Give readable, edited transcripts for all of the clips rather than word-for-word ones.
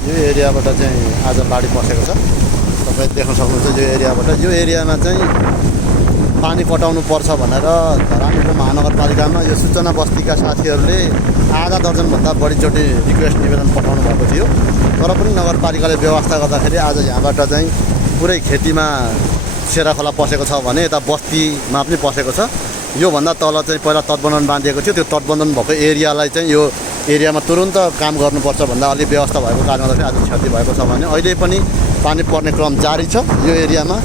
यो एरियाबाट चाहिँ आज बाढी पसेको छ। तपाईँ देख्न सक्नुहुन्छ यो एरियाबाट। यो एरियामा चाहिँ पानी पटाउनु पर्छ भनेर धरानको महानगरपालिकामा यो सूचना बस्तीका साथीहरूले आधा दर्जनभन्दा बढीचोटि रिक्वेस्ट निवेदन पठाउनु भएको थियो। तर पनि नगरपालिकाले व्यवस्था गर्दाखेरि आज यहाँबाट चाहिँ पुरै खेतीमा सेरा खोला पसेको छ भने यता बस्तीमा पनि पसेको छ। योभन्दा तल चाहिँ पहिला तटबन्धन बाँधिएको थियो। त्यो तटबन्धन भएको एरियालाई चाहिँ यो एरियामा तुरुन्त काम गर्नुपर्छ भन्दा अलि व्यवस्था भएको कारणले गर्दाखेरि आज क्षति भएको छ भने अहिले पनि पानी पर्ने क्रम जारी छ। यो एरियामा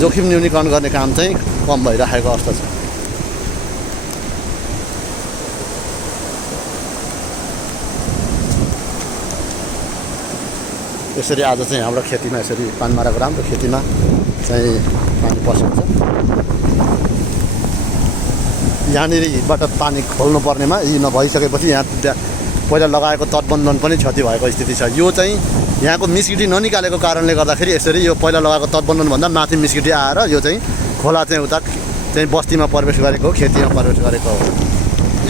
जोखिम न्यूनीकरण गर्ने काम चाहिँ कम भइरहेको अवस्था छ। यसरी आज चाहिँ हाम्रो खेतीमा यसरी पानमाराको राम्रो खेतीमा चाहिँ पानी पसेको छ। यहाँनिरबाट पानी खोल्नु पर्नेमा यी नभइसकेपछि यहाँ पहिला लगाएको तटबन्धन पनि क्षति भएको स्थिति छ। यो चाहिँ यहाँको मिसगिटी ननिकालेको कारणले गर्दाखेरि यसरी यो पहिला लगाएको तटबन्धनभन्दा माथि मिसगिटी आएर यो चाहिँ खोला चाहिँ उता चाहिँ बस्तीमा प्रवेश गरेको, खेतीमा प्रवेश गरेको हो।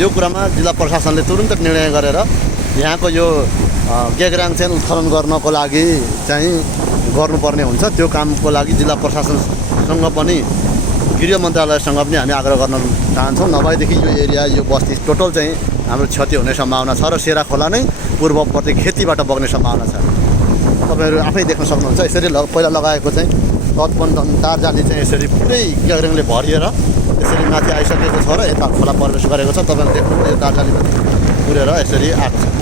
यो कुरामा जिल्ला प्रशासनले तुरुन्त निर्णय गरेर यहाँको यो गेगराङ चाहिँ उत्खनन गर्नको लागि चाहिँ गर्नुपर्ने हुन्छ। त्यो कामको लागि जिल्ला प्रशासनसँग पनि गृह मन्त्रालयसँग पनि हामी आग्रह गर्न चाहन्छौँ। नभएदेखि यो एरिया यो बस्ती टोटल चाहिँ हाम्रो क्षति हुने सम्भावना छ र सेरा खोला नै पूर्वपट्टि खेतीबाट बग्ने सम्भावना छ। तपाईँहरू आफै देख्न सक्नुहुन्छ। यसरी पहिला लगाएको चाहिँ तटबन्धन तारजाली चाहिँ यसरी पुरै गेगराङले भरिएर यसरी माथि आइसकेको छ र यता खोला प्रवेश गरेको छ। तपाईँले देख्नुहुन्छ यो तारजालीमा पुरेर यसरी आएको छ।